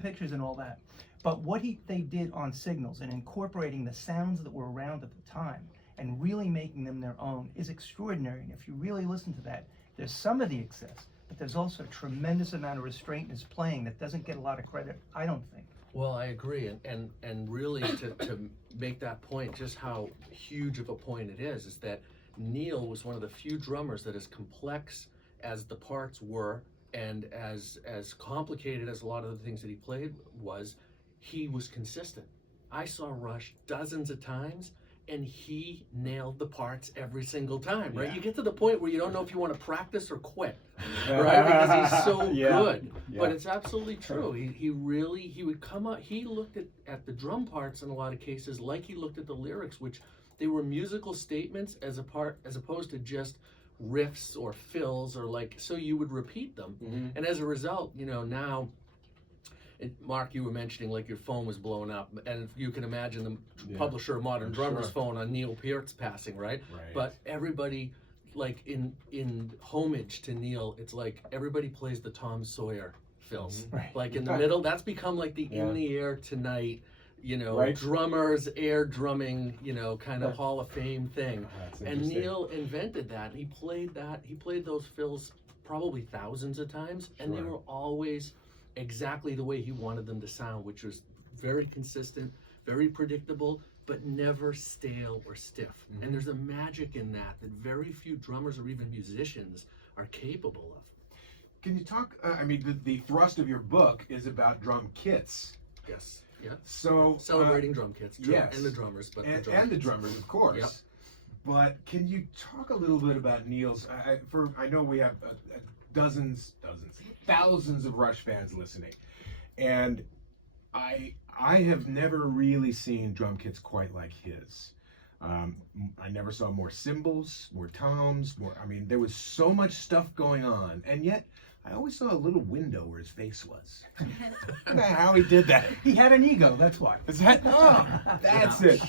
pictures and all that. But what they did on signals and incorporating the sounds that were around at the time and really making them their own is extraordinary. And if you really listen to that, there's some of the excess, but there's also a tremendous amount of restraint in his playing that doesn't get a lot of credit, I don't think. Well, I agree, and really to make that point, just how huge of a point it is that Neil was one of the few drummers that, as complex as the parts were and as complicated as a lot of the things that he played he was consistent. I saw Rush dozens of times, and he nailed the parts every single time, right? Yeah. You get to the point where you don't know if you want to practice or quit, right? Because he's so good. Yeah. But it's absolutely true. He would come out, he looked at the drum parts in a lot of cases like he looked at the lyrics, which they were musical statements as opposed to just riffs or fills or so you would repeat them. Mm-hmm. And as a result, now, Mark, you were mentioning your phone was blowing up, and you can imagine the publisher of Modern Drummer's phone on Neil Peart's passing, right? But everybody, in homage to Neil, it's everybody plays the Tom Sawyer fills. Right. In the middle, that's become the In the Air Tonight, drummers, air drumming, kind of Hall of Fame thing. And Neil invented that, and he played those fills probably thousands of times, and they were always exactly the way he wanted them to sound, which was very consistent, very predictable, but never stale or stiff. Mm-hmm. And there's a magic in that very few drummers or even musicians are capable of. Can you talk, the thrust of your book is about drum kits. Yes. Yeah. So celebrating drum kits, yes, and the drummers, but the drummers, of course. Yep. But can you talk a little bit about Neil's? I know we have thousands of Rush fans listening, and I have never really seen drum kits quite like his. I never saw more cymbals, more toms, there was so much stuff going on, and yet I always saw a little window where his face was. I don't know how he did that. He had an ego, that's why. Is that? Oh, that's it.